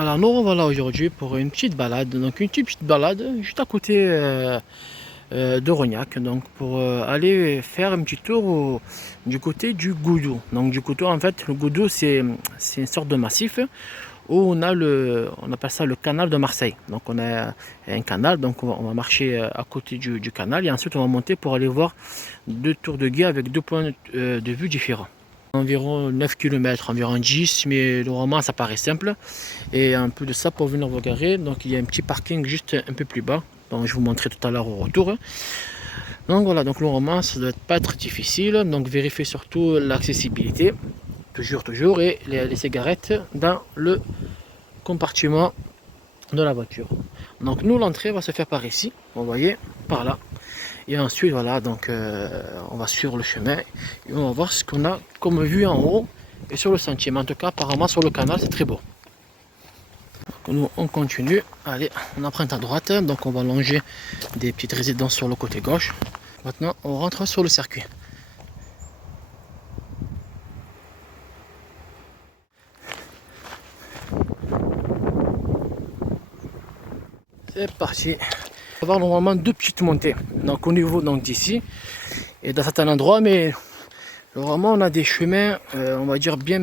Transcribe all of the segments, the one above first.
Alors nous revoilà aujourd'hui pour une petite balade, donc une petite balade juste à côté de Rognac, donc pour aller faire un petit tour du côté du Goudou. Donc du Goudou, en fait, le Goudou c'est une sorte de massif où on appelle ça le canal de Marseille. Donc on a un canal, donc on va marcher à côté du canal et ensuite on va monter pour aller voir deux tours de guet avec deux points de vue différents. Environ 9 km, environ 10, mais normalement ça paraît simple. Et un peu de ça pour venir vous garer. Donc il y a un petit parking juste un peu plus bas. Donc je vous montrerai tout à l'heure au retour. Donc voilà, donc le roman ça doit pas être difficile. Donc vérifiez surtout l'accessibilité. Toujours. Et les cigarettes dans le compartiment de la voiture. Donc nous l'entrée va se faire par ici. Vous voyez, par là. Et ensuite voilà, donc on va sur le chemin. Et on va voir ce qu'on a comme vue en haut. Et sur le sentier. Mais en tout cas apparemment sur le canal c'est très beau. Donc nous on continue, allez on emprunte à droite, donc on va longer des petites résidences sur le côté gauche. Maintenant on rentre sur le circuit. C'est parti. On va avoir normalement deux petites montées, donc au niveau d'ici et dans certains endroits, mais vraiment on a des chemins on va dire bien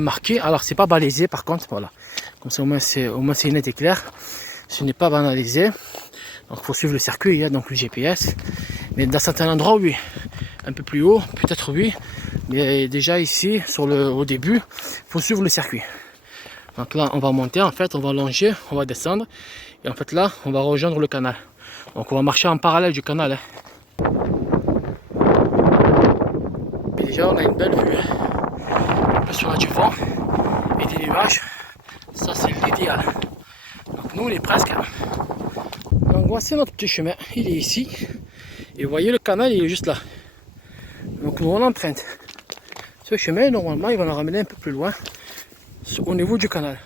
marqués. Alors c'est pas balisé par contre, voilà, comme ça au moins c'est net et clair, ce n'est pas banalisé. Donc il faut suivre le circuit, il y a donc le GPS, mais dans certains endroits oui, un peu plus haut peut-être oui, mais déjà ici au début il faut suivre le circuit. Donc là on va monter, en fait on va longer, on va descendre et en fait là on va rejoindre le canal. Donc on va marcher en parallèle du canal, hein. Et déjà on a une belle vue, un peu sur la du vent et des nuages, ça c'est l'idéal. Donc nous on est presque. Donc voici notre petit chemin, il est ici. Et vous voyez le canal il est juste là. Donc nous on emprunte ce chemin, normalement il va nous ramener un peu plus loin au niveau du canal.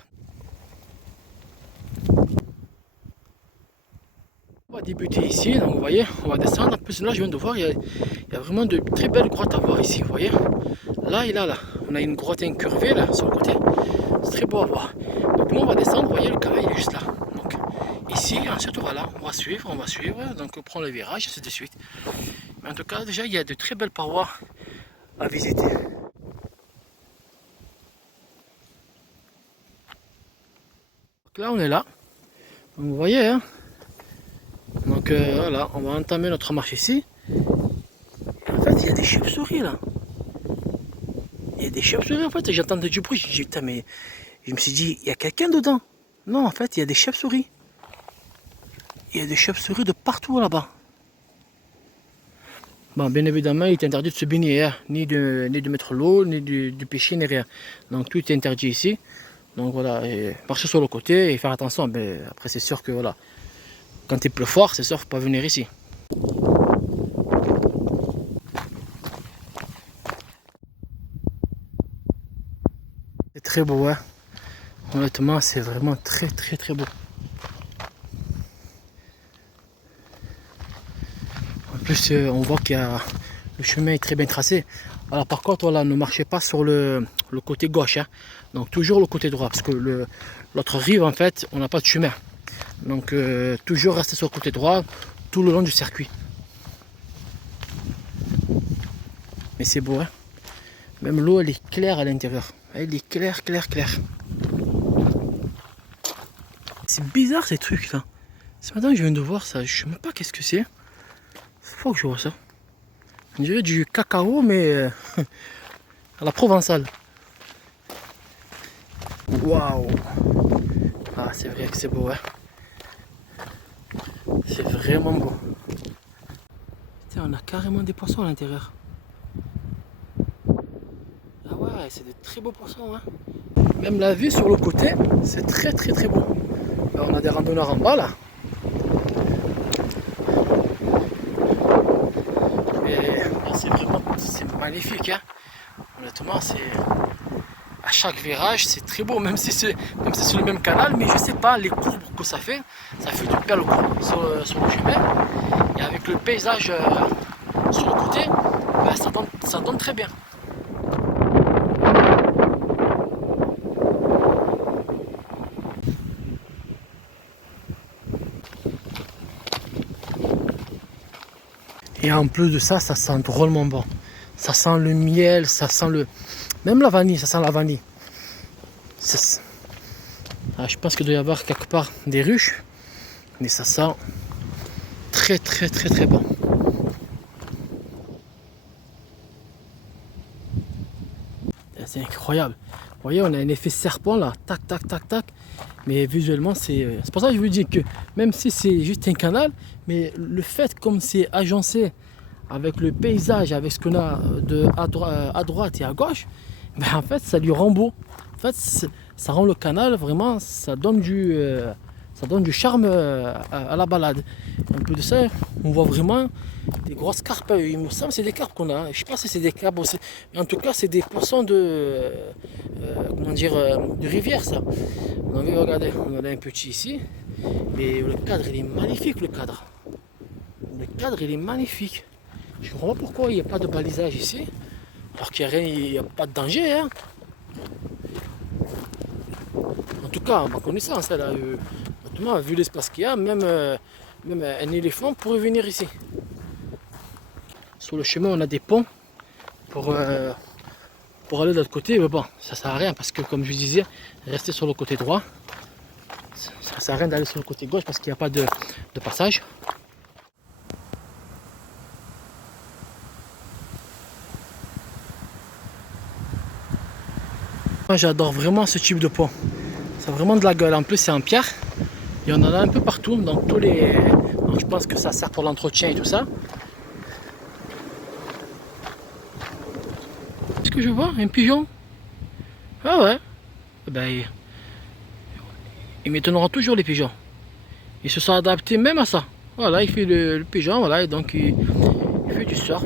On va débuter ici, donc vous voyez, on va descendre. En plus là je viens de voir, il y a vraiment de très belles grottes à voir ici, vous voyez. Là et là, on a une grotte incurvée là sur le côté, c'est très beau à voir. Donc nous on va descendre, vous voyez le canal il est juste là. Donc ici, ensuite voilà, on va suivre, donc on prend le virage, ainsi de suite. Mais en tout cas déjà il y a de très belles parois à visiter. Donc là on est là, donc, vous voyez hein. Donc voilà, on va entamer notre marche ici. En fait il y a des chauves-souris là. Il y a des chauves-souris en fait, j'ai entendu du bruit, j'ai dit putain mais je me suis dit il y a quelqu'un dedans. Non en fait il y a des chauves-souris. Il y a des chauves-souris de partout là-bas. Bon, bien évidemment, il est interdit de se baigner, hein, ni de mettre l'eau, ni de pêcher, ni rien. Donc tout est interdit ici. Donc voilà, et marcher sur le côté et faire attention. Ben, après, c'est sûr que voilà, quand il pleut fort, c'est sûr qu'il ne faut pas venir ici. C'est très beau, hein. Honnêtement, c'est vraiment très beau. En plus, on voit que le chemin est très bien tracé. Alors par contre, voilà, ne marchez pas sur le côté gauche, hein. Donc toujours le côté droit, parce que l'autre rive, en fait, on n'a pas de chemin. Donc toujours rester sur le côté droit, tout le long du circuit. Mais c'est beau, hein. Même l'eau, elle est claire à l'intérieur. Elle est claire. C'est bizarre ces trucs là. Ce matin, je viens de voir ça, je sais même pas qu'est-ce que c'est. Faut que je vois ça. On dirait du cacao, mais à la provençale. Waouh! Ah, c'est vrai que c'est beau, hein. C'est vraiment beau. Putain, on a carrément des poissons à l'intérieur. Ah ouais, c'est de très beaux poissons, hein. Même la vue sur le côté, c'est très beau. Là, on a des randonneurs en bas, là. Mais c'est magnifique, hein. Honnêtement, c'est... À chaque virage, c'est très beau, même si c'est sur le même canal, mais je sais pas, les courbes que ça fait de belles courbes sur le chemin. Et avec le paysage sur le côté, ben, ça donne très bien. Et en plus de ça, ça sent drôlement bon. Ça sent le miel, ça sent le... Même la vanille, ça sent la vanille. Ah, je pense qu'il doit y avoir quelque part des ruches. Mais ça sent très très très très bon. C'est incroyable. Vous voyez, on a un effet serpent là. Tac, tac, tac, tac. Mais visuellement, c'est pour ça que je vous dis que même si c'est juste un canal, mais le fait comme c'est agencé avec le paysage, avec ce qu'on a à droite et à gauche, ben en fait, ça lui rend beau. En fait, ça rend le canal vraiment, ça donne du charme à la balade. Un peu de ça, on voit vraiment des grosses carpes. Il me semble que c'est des carpes qu'on a. Je ne sais pas si c'est des carpes aussi. Mais en tout cas, c'est des poissons de rivière, ça. Donc, regardez, on en a un petit ici. Et le cadre, il est magnifique, le cadre. Le cadre, il est magnifique. Je ne comprends pas pourquoi il n'y a pas de balisage ici. Alors qu'il n'y a pas de danger. Hein. En tout cas, à ma connaissance, là, vu l'espace qu'il y a, même un éléphant pourrait venir ici. Sur le chemin, on a des ponts pour aller de l'autre côté. Mais bon, ça sert à rien parce que, comme je disais, rester sur le côté droit, ça sert à rien d'aller sur le côté gauche parce qu'il n'y a pas de passage. Moi, j'adore vraiment ce type de pont. Ça a vraiment de la gueule. En plus, c'est en pierre. Il y en a un peu partout, donc donc je pense que ça sert pour l'entretien et tout ça. Est-ce que je vois un pigeon? Ah ouais. Ben, ils m'étonneront toujours les pigeons. Ils se sont adaptés même à ça. Voilà, il fait le pigeon, voilà, et donc il fait du surf.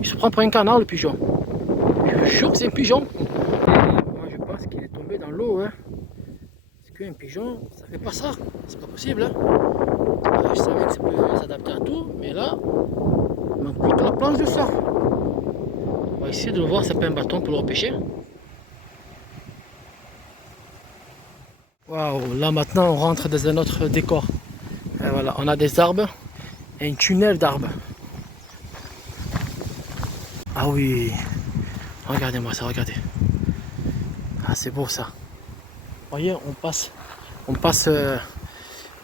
Il se prend pour un canard le pigeon. Je vous jure que c'est un pigeon. Moi je pense qu'il est tombé dans l'eau. Hein. Parce qu'un pigeon, ça fait pas ça. C'est pas possible. Hein. Je savais que ça pouvait s'adapter à tout, mais là, il manque plutôt la planche de surf. On va essayer de le voir, ça peut un bâton pour le repêcher. Waouh, là maintenant on rentre dans un autre décor. Et voilà, on a des arbres et un tunnel d'arbres. Ah oui, regardez-moi ça, regardez. Ah c'est beau ça. Vous voyez, on passe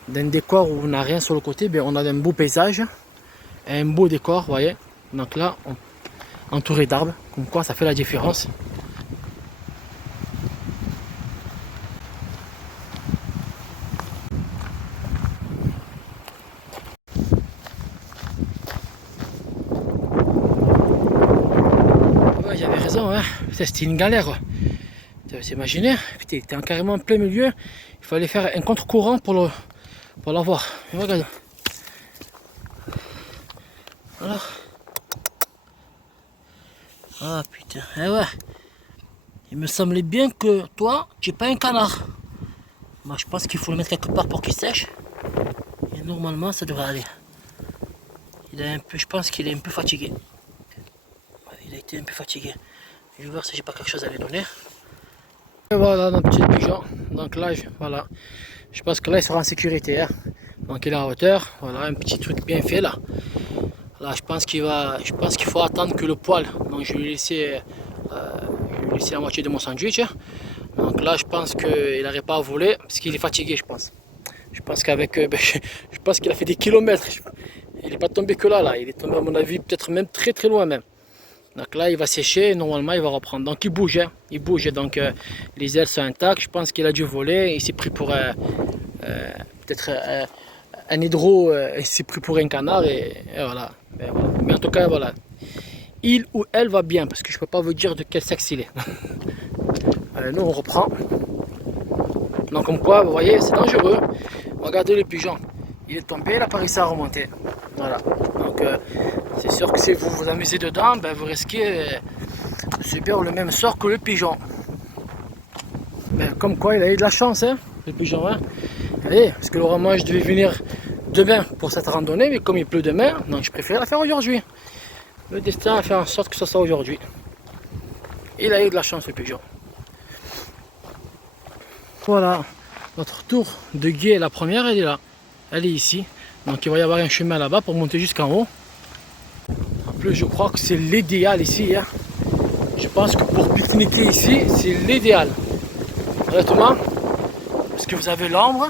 d'un décor où on n'a rien sur le côté, ben on a un beau paysage et un beau décor, vous voyez. Donc là, entouré d'arbres, comme quoi ça fait la différence. Ouais, j'avais raison, hein. C'était une galère. Tu imaginer, tu es carrément en plein milieu, il fallait faire un contre-courant pour l'avoir. Regarde. Voilà. Ah putain, eh ouais. Il me semblait bien que toi, tu n'es pas un canard. Moi, je pense qu'il faut le mettre quelque part pour qu'il sèche. Et normalement, ça devrait aller. Je pense qu'il est un peu fatigué. Il a été un peu fatigué. Je vais voir si j'ai pas quelque chose à lui donner. Et voilà notre petit pigeon. Donc là, voilà. Je pense que là, il sera en sécurité. Hein. Donc il est en hauteur. Voilà, un petit truc bien fait là. Là, je pense qu'il faut attendre que le poil. Donc je vais lui laisser la moitié de mon sandwich. Hein. Donc là, je pense qu'il n'arrive pas à voler parce qu'il est fatigué, je pense. Je pense qu'avec, je pense qu'il a fait des kilomètres. Il n'est pas tombé que là. Il est tombé à mon avis peut-être même très très loin même. Donc là, il va sécher et normalement, il va reprendre. Donc il bouge, hein. Il bouge. Donc les ailes sont intactes. Je pense qu'il a dû voler. Il s'est pris pour peut-être un hydro. Il s'est pris pour un canard et voilà. Mais en tout cas, voilà. Il ou elle va bien parce que je ne peux pas vous dire de quel sexe il est. Allez, nous, on reprend. Donc comme quoi, vous voyez, c'est dangereux. Regardez le pigeon. Il est tombé, il a pas réussi à remonter. Voilà. Donc c'est sûr que si vous vous amusez dedans, ben, vous risquez de subir le même sort que le pigeon. Mais comme quoi, il a eu de la chance, hein, le pigeon. Hein. Allez, parce que moi, je devais venir demain pour cette randonnée, mais comme il pleut demain, donc je préfère la faire aujourd'hui. Le destin a fait en sorte que ce soit aujourd'hui. Il a eu de la chance, le pigeon. Voilà, notre tour de guet, la première, elle est là. Elle est ici. Donc il va y avoir un chemin là-bas pour monter jusqu'en haut. plus, je crois que c'est l'idéal ici. Hein. Je pense que pour pique-niquer ici, c'est l'idéal. Honnêtement, parce que vous avez l'ombre,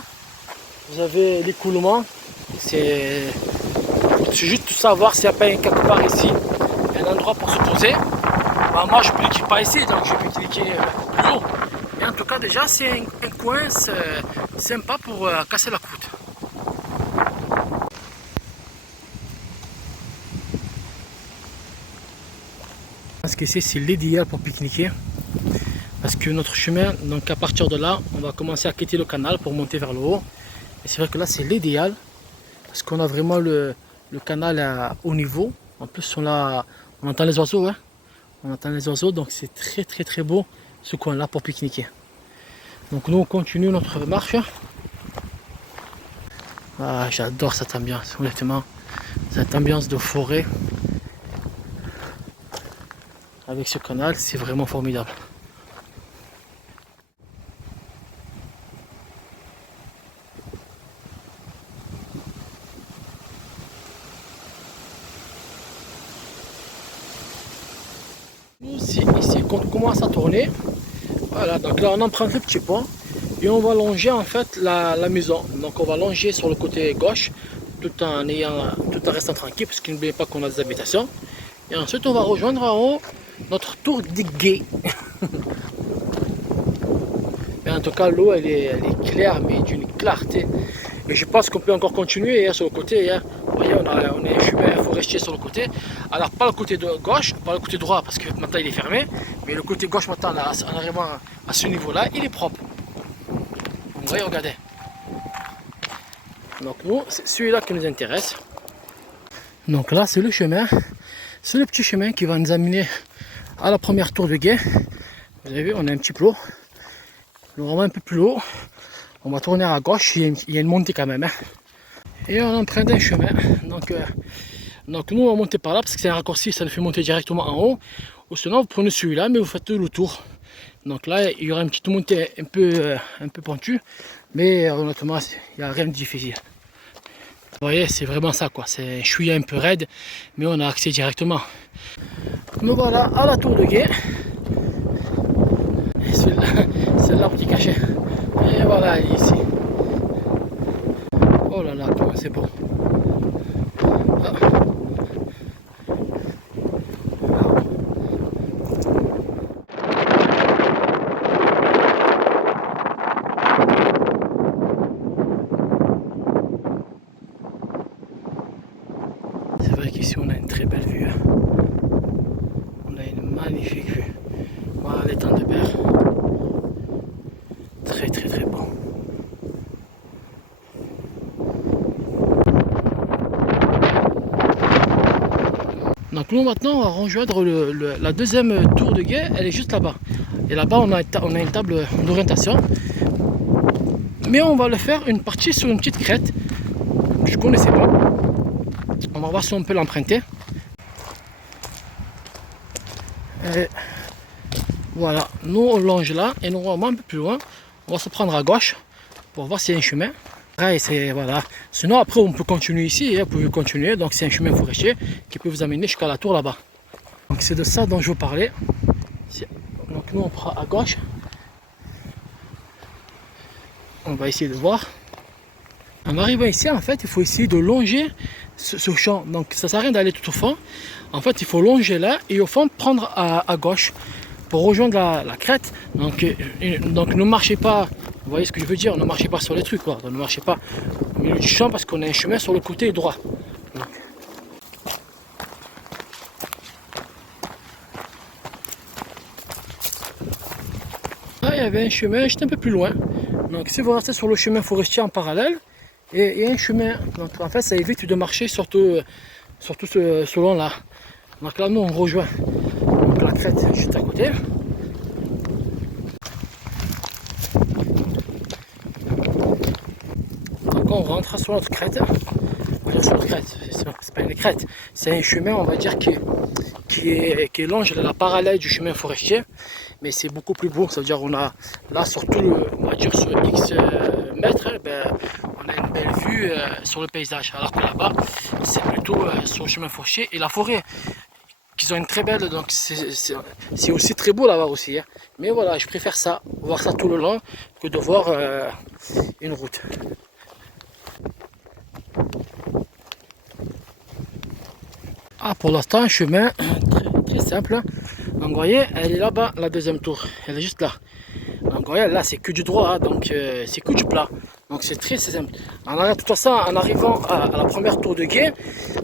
vous avez l'écoulement. C'est juste savoir s'il n'y a pas quelque part ici un endroit pour se poser. Bah, moi, je ne pique pas ici, donc je vais pique-niquer plus haut. Mais en tout cas, déjà, c'est un coin sympa pour casser la croûte. Parce que ici, c'est l'idéal pour pique-niquer. Parce que notre chemin, donc à partir de là, on va commencer à quitter le canal pour monter vers le haut. Et c'est vrai que là, c'est l'idéal. Parce qu'on a vraiment le canal à haut niveau. En plus, on entend les oiseaux. Hein. On entend les oiseaux, donc c'est très beau ce coin-là pour pique-niquer. Donc nous, on continue notre marche. Ah, j'adore cette ambiance, honnêtement. Cette ambiance de forêt. Avec ce canal, c'est vraiment formidable. Ici, quand on commence à tourner, voilà, donc là on emprunte le petit pont et on va longer en fait la maison. Donc on va longer sur le côté gauche tout en restant tranquille parce qu'il n'oublie pas qu'on a des habitations. Et ensuite on va rejoindre en haut notre tour d'Igué. Mais en tout cas l'eau elle est claire, mais d'une clarté. Et je pense qu'on peut encore continuer sur le côté. Hein. Vous voyez, on a un chemin forestier sur le côté. Alors pas le côté de gauche, pas le côté droit parce que maintenant il est fermé. Mais le côté gauche maintenant, en arrivant à ce niveau-là, il est propre. Vous voyez, regardez. Donc nous, c'est celui-là qui nous intéresse. Donc là, c'est le chemin. C'est le petit chemin qui va nous amener à la première tour de guet. Vous avez vu, on a un petit plot. Vraiment un peu plus haut. On va tourner à gauche, il y a une montée quand même. Hein. Et on emprunte un chemin. Donc nous, on va monter par là parce que c'est un raccourci, ça nous fait monter directement en haut. Ou sinon, vous prenez celui-là, mais vous faites le tour. Donc là, il y aura une petite montée un peu pentue. Mais honnêtement, il n'y a rien de difficile. Vous voyez, c'est vraiment ça, quoi. C'est un chouïa un peu raide, mais on a accès directement. Nous voilà à la tour de guet. C'est l'arbre qui est caché. Et voilà, ici. Oh là là, comment c'est bon. Ah. C'est vrai qu'ici on a une très belle vue. On a une magnifique vue. Voilà l'étang de Berre. Très bon. Donc nous maintenant on va rejoindre la deuxième tour de guet, elle est juste là-bas. Et là-bas on a une table d'orientation. Mais on va le faire une partie sur une petite crête que je ne connaissais pas. On va voir si on peut l'emprunter. Et voilà, nous on longe là et nous on va un peu plus loin. On va se prendre à gauche pour voir s'il y a un chemin. Et c'est voilà. Sinon après on peut continuer ici, vous pouvez continuer. Donc c'est un chemin forestier qui peut vous amener jusqu'à la tour là-bas. Donc c'est de ça dont je vous parlais. Donc nous on prend à gauche. On va essayer de voir. En arrivant ici, en fait, il faut essayer de longer ce champ. Donc ça sert à rien d'aller tout au fond. En fait, il faut longer là et au fond prendre à gauche pour rejoindre la crête. Donc ne marchez pas. Vous voyez ce que je veux dire? Ne marchez pas sur les trucs, quoi. Ne marchez pas au milieu du champ parce qu'on a un chemin sur le côté droit. Donc. Là, il y avait un chemin juste un peu plus loin. Donc si vous restez sur le chemin forestier en parallèle, et il y a un chemin. Donc en fait, ça évite de marcher surtout ce long là. Donc là, nous on rejoint donc, la crête juste à côté. Donc on rentre sur notre crête. C'est pas une crête, c'est un chemin, on va dire, qui longe la parallèle du chemin forestier, mais c'est beaucoup plus beau. Ça veut dire on a là surtout on va dire sur X mètres, on a une belle vue sur le paysage, alors que là-bas c'est plutôt sur le chemin forestier et la forêt. qui ont une très belle, donc c'est aussi très beau là-bas aussi. Hein. Mais voilà, je préfère ça, voir ça tout le long, que de voir une route. Ah, pour l'instant, un chemin très simple. Donc vous voyez, elle est là-bas, la deuxième tour. Elle est juste là. Donc vous voyez, là c'est que du droit, hein, donc c'est que du plat. Donc c'est très simple. De toute façon, en arrivant à la première tour de guet,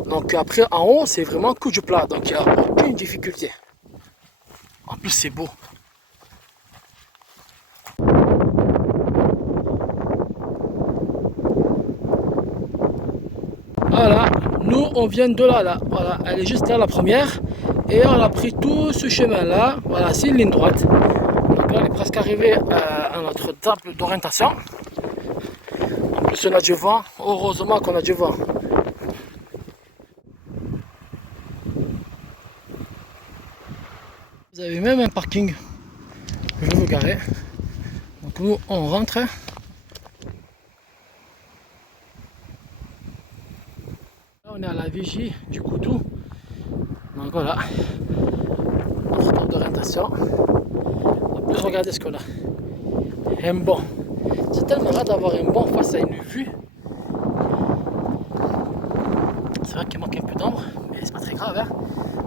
donc après en haut, c'est vraiment que du plat. Donc il n'y a aucune difficulté. En plus c'est beau. Voilà, nous on vient de là, voilà, elle est juste là la première. Et on a pris tout ce chemin là, voilà, c'est une ligne droite. Donc là on est presque arrivé à notre table d'orientation. En plus on a du vent, heureusement qu'on a du vent. Vous avez même un parking, je vais vous garer. Donc nous on rentre. Là on est à la vigie du Goudou. Donc voilà, notre table d'orientation. En plus regardez ce qu'on a. Un banc. C'est tellement rare d'avoir un banc face à une vue. C'est vrai qu'il manque un peu d'ombre, mais c'est pas très grave. Hein.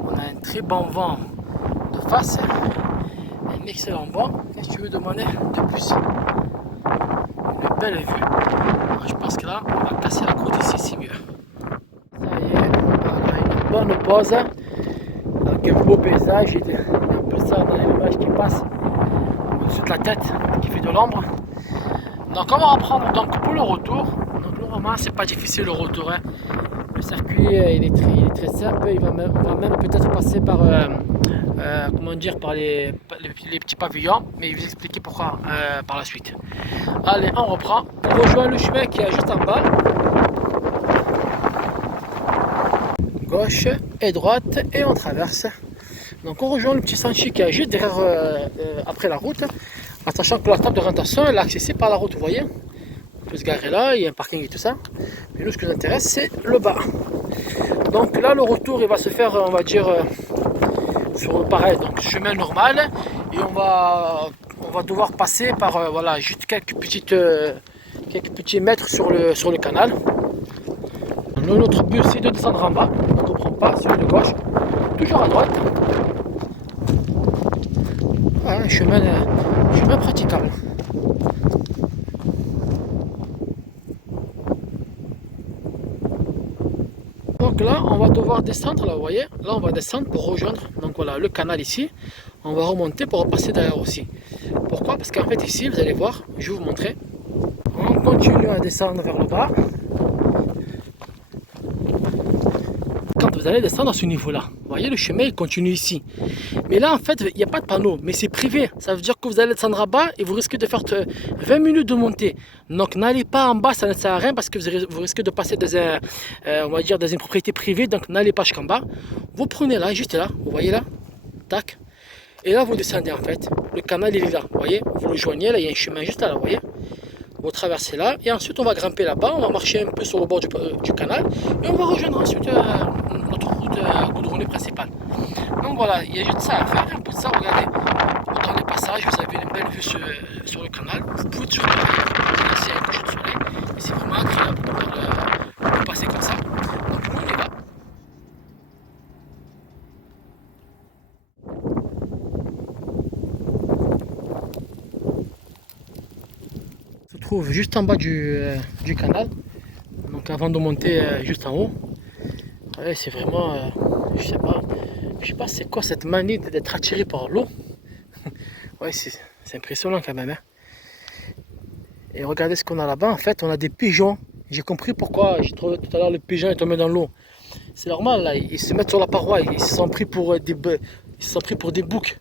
On a un très bon vent de face. Un excellent banc. Qu'est-ce que tu veux demander de plus? Une belle vue. Alors, je pense que là, on va casser la côte ici, c'est mieux. Ça y est, on a une bonne pause. Avec un beau paysage. Il y a un peu ça dans les nuages qui passent au-dessus de la tête, qui fait de l'ombre. Donc on va reprendre donc pour le retour. Donc normalement c'est pas difficile le retour. Hein. Le circuit il est très simple. On va même peut-être passer par comment dire par les petits pavillons, mais il va vous expliquer pourquoi par la suite. Allez, on reprend. On rejoint le chemin qui est juste en bas. Gauche et droite et on traverse. Donc on rejoint le petit sentier qui est juste derrière après la route. En sachant que la table d'orientation elle est accessible par la route, vous voyez. On peut se garer là, il y a un parking et tout ça. Mais nous ce qui nous intéresse c'est le bas. Donc là le retour il va se faire on va dire sur pareil, donc chemin normal. Et on va devoir passer par voilà, juste quelques petits mètres sur le canal. Notre but c'est de descendre en bas, on ne comprend pas, sur de gauche, toujours à droite. Voilà, un chemin praticable. Donc là, on va devoir descendre, là, vous voyez, là on va descendre pour rejoindre, donc voilà, le canal ici. On va remonter pour repasser derrière aussi. Pourquoi? Parce qu'en fait ici, vous allez voir, je vais vous montrer. On continue à descendre vers le bas. Quand vous allez descendre à ce niveau-là, vous voyez, le chemin il continue ici. Mais là, en fait, il n'y a pas de panneau, mais c'est privé. Ça veut dire que vous allez descendre à bas et vous risquez de faire 20 minutes de montée. Donc, n'allez pas en bas, ça ne sert à rien parce que vous risquez de passer dans on va dire, dans une propriété privée. Donc, n'allez pas jusqu'en bas. Vous prenez là, juste là, vous voyez là, tac. Et là, vous descendez en fait. Le canal, il est là, vous voyez. Vous le joignez, là, il y a un chemin juste là, vous voyez. Vous traversez là et ensuite on va grimper là-bas, on va marcher un peu sur le bord du canal et on va rejoindre ensuite notre route goudronnée principale. Donc voilà, il y a juste ça à faire. Un peu de ça, regardez, dans les passages, vous avez une belle vue sur le canal. Vous pouvez toujours laisser un coucher de soleil et c'est vraiment agréable de passer comme ça. Donc nous on y va. On se trouve juste en bas du canal, donc avant de monter juste en haut. Ouais, c'est vraiment, je sais pas c'est quoi cette manie d'être attiré par l'eau. Ouais, c'est impressionnant quand même. Hein. Et regardez ce qu'on a là-bas, en fait on a des pigeons. J'ai compris pourquoi j'ai trouvé tout à l'heure le pigeon est tombé dans l'eau. C'est normal là, ils se mettent sur la paroi, ils se sont pris pour des boucs.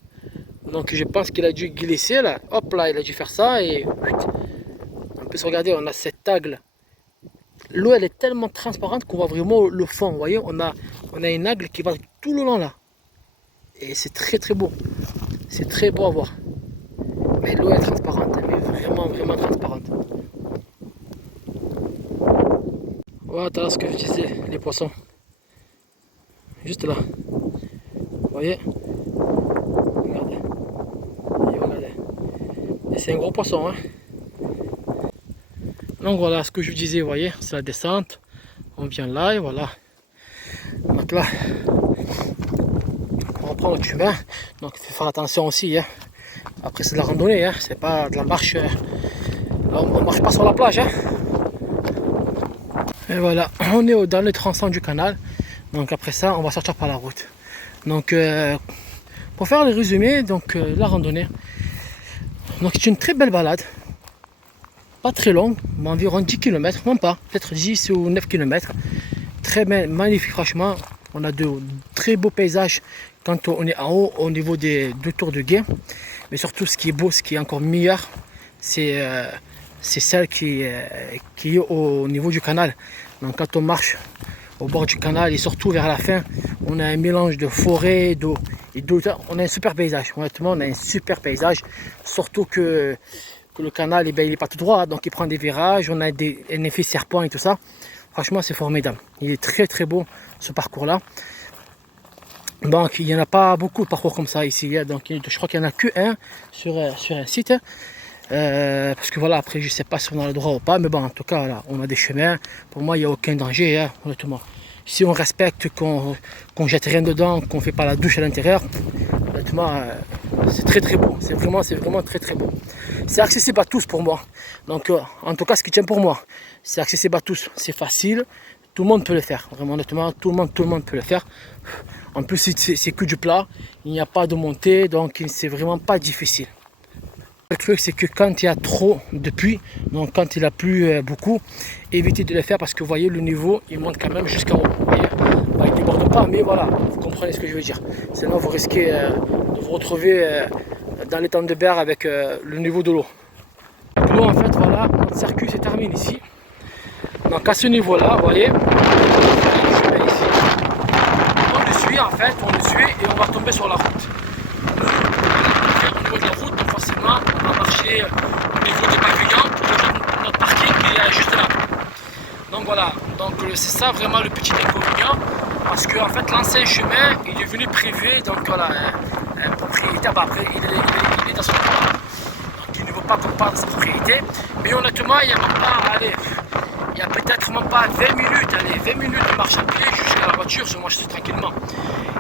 Donc je pense qu'il a dû glisser là, hop là, il a dû faire ça et en plus regardez, on a cette algue. L'eau elle est tellement transparente qu'on voit vraiment le fond, vous voyez, on a une algue qui va tout le long là. Et c'est très beau. C'est très beau à voir. Mais l'eau est transparente, elle est vraiment transparente. Voilà, t'as ce que je disais, les poissons. Juste là. voyez. Regardez. Et regardez. Et c'est un gros poisson, hein. Donc voilà ce que je vous disais, vous voyez, c'est la descente. On vient là et voilà. Donc là, on reprend le chemin. Donc il faut faire attention aussi, hein. Après c'est de la randonnée, hein. C'est pas de la marche. Là, on ne marche pas sur la plage, hein. Et voilà, on est dans le tronçon du canal. Donc après ça, on va sortir par la route. Donc pour faire le résumé, donc la randonnée. Donc c'est une très belle balade. Pas très longue, mais environ 10 km, même pas, peut-être 10 ou 9 km. Très magnifique, franchement. On a de très beaux paysages quand on est en haut au niveau des deux tours de guet. Mais surtout, ce qui est beau, ce qui est encore meilleur, c'est celle qui est au niveau du canal. Donc quand on marche au bord du canal et surtout vers la fin, on a un mélange de forêt, d'eau et d'eau. On a un super paysage, honnêtement, on a un super paysage. Surtout que le canal, eh bien, il n'est pas tout droit, donc il prend des virages, on a un effet serpent et tout ça. Franchement, c'est formidable. Il est très très beau ce parcours-là. Donc il n'y en a pas beaucoup de parcours comme ça ici. Donc je crois qu'il n'y en a qu'un sur un site. Parce que voilà, après je sais pas si on a le droit ou pas, mais bon, en tout cas, là, on a des chemins. Pour moi, il n'y a aucun danger, hein, honnêtement. Si on respecte, qu'on jette rien dedans, qu'on ne fait pas la douche à l'intérieur, honnêtement, c'est très très beau. C'est vraiment très très beau. C'est accessible à tous pour moi. Donc, en tout cas, ce qui tient pour moi, c'est accessible à tous. C'est facile, tout le monde peut le faire. Vraiment, honnêtement, tout le monde peut le faire. En plus, c'est que du plat, il n'y a pas de montée, donc c'est vraiment pas difficile. Le truc, c'est que quand il y a trop de pluie, donc quand il a plu beaucoup, évitez de le faire parce que vous voyez, le niveau il monte quand même jusqu'en haut. Il ne déborde pas, mais voilà, vous comprenez ce que je veux dire. Sinon, vous risquez de vous retrouver dans les temps de berre avec le niveau de l'eau. L'eau, en fait, voilà, notre circuit se termine ici. Donc à ce niveau-là, vous voyez, ici. On le suit, en fait, on le suit et on va tomber sur la route. Au niveau de la route, donc forcément, on va marcher au niveau des pavillons, notre parking qui est juste là. Donc voilà, donc c'est ça vraiment le petit inconvénient, parce que en fait l'ancien chemin il est devenu privé, donc voilà, un propriétaire, bah, après il est dans son droit, donc il ne veut pas qu'on parle de sa propriété, mais honnêtement il n'y a même pas, allez, il y a peut-être même pas 20 minutes, allez, 20 minutes de marche à pied jusqu'à la voiture, moi je suis tranquillement.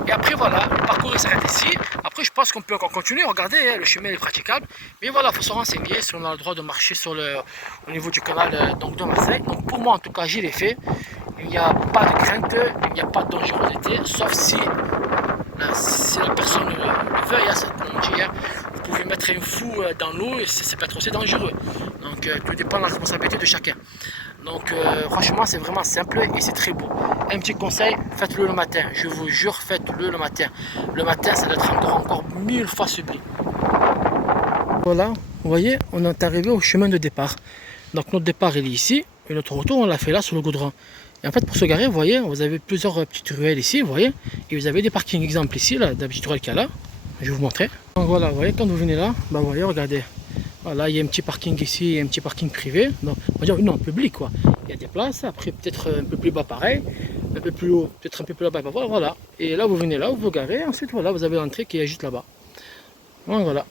Et après voilà, le parcours il s'arrête ici. Après je pense qu'on peut encore continuer, regardez, hein, le chemin est praticable. Mais voilà, il faut se renseigner si on a le droit de marcher au niveau du canal donc de Marseille. Donc pour moi en tout cas j'y l'ai fait. Il n'y a pas de crainte, il n'y a pas de dangerosité, sauf si la personne le veut, comme on dit, hein, vous pouvez mettre un fou dans l'eau et ça peut être aussi dangereux. Donc tout dépend de la responsabilité de chacun. Donc franchement c'est vraiment simple et c'est très beau. Un petit conseil, faites-le le matin, je vous jure, faites-le le matin. Le matin ça doit être encore 1000 fois sublime. Voilà, vous voyez, on est arrivé au chemin de départ. Donc notre départ il est ici et notre retour on l'a fait là sur le goudron. Et en fait pour se garer, vous voyez, vous avez plusieurs petites ruelles ici, vous voyez, et vous avez des parkings exemples ici, là, des petites ruelles qu'il y a là. Je vais vous montrer. Donc voilà, vous voyez, quand vous venez là, bah vous voyez, regardez. Voilà, il y a un petit parking ici et un petit parking privé. Donc, on va dire non, public quoi. Il y a des places, après peut-être un peu plus bas pareil, un peu plus haut, peut-être un peu plus là-bas. Voilà. Et là vous venez là, vous vous garez, ensuite voilà, vous avez l'entrée qui est juste là-bas. Donc voilà.